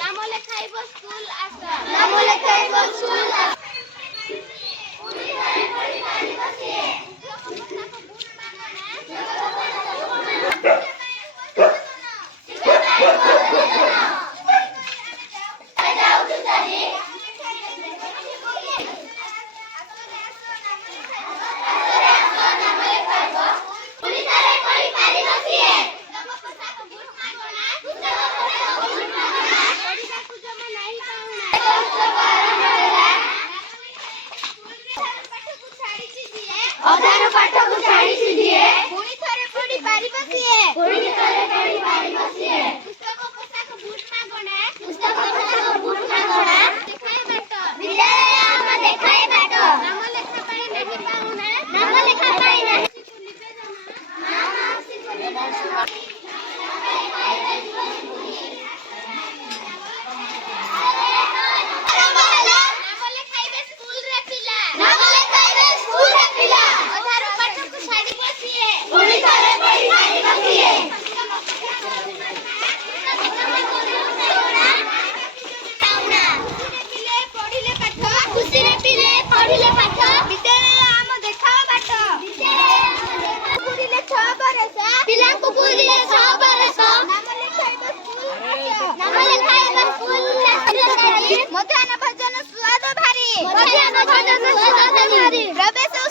नाम लेखाइब स्कूल आस नाम लेखाइब स्कूल आस अधार पाठ को छाड़ी दिए पुणी थरे पढ़ी पारिबो सिए पुणी थरे पढ़ी पारिबो सिए पुस्तक पोशाक बूट मागणा पुस्तक पोशाक बूट मागणा देखाय बाट विद्यालय हम देखाय बाट नाम लेखा पाई नहीं पाउना नाम लेखा पाई नहीं निवेदन नाम आसी को निवेदन मध्याह्न भोजन स्वाद भारी प्रवेश